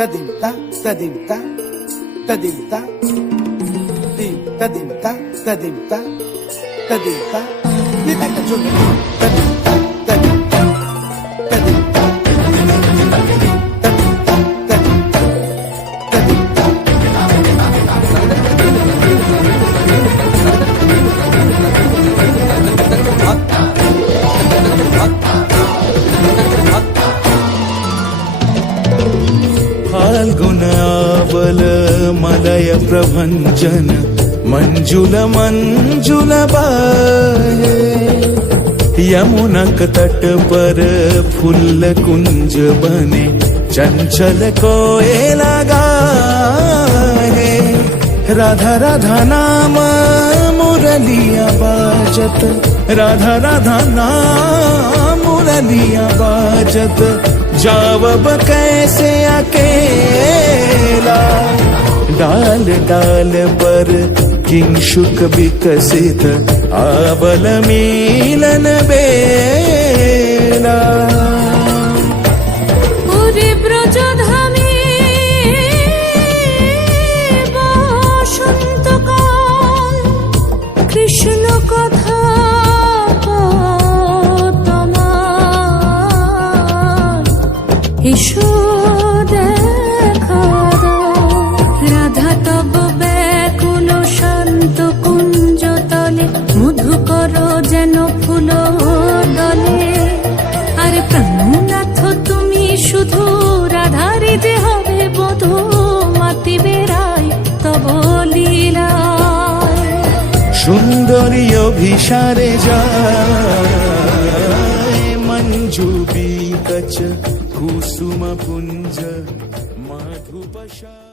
tadimta tadimta tadimta tadimta tadimta tadimta Dita ka juna tadimta tadimta tadimta फाल्गुनावल मलय प्रभंजन मंजुल मंजुल बाहे यमुनक तट पर फूल कुंज बने चंचल कोयला गाहे राधा राधा नाम मुरलिया बाजत राधा राधा नाम मुरलिया बाजत जावब कैसे अकेला डाल डाल पर किंशुक विकसित आबल मिलन बेला কৃষ্ণ কথা এসো দেখা দাও রাধা তব ব্যাকুল শান্ত কুঞ্জ তলে মধুকর যেন ফুল দলে আরে প্রাণনাথ তুমি শুধু রাধারে যে হবে বধূ মাতি বেড়াই তব লীলা সুন্দরী অভিসারে যায় মঞ্জু বিকচ কুসুম পুঞ্জ মাধুপশা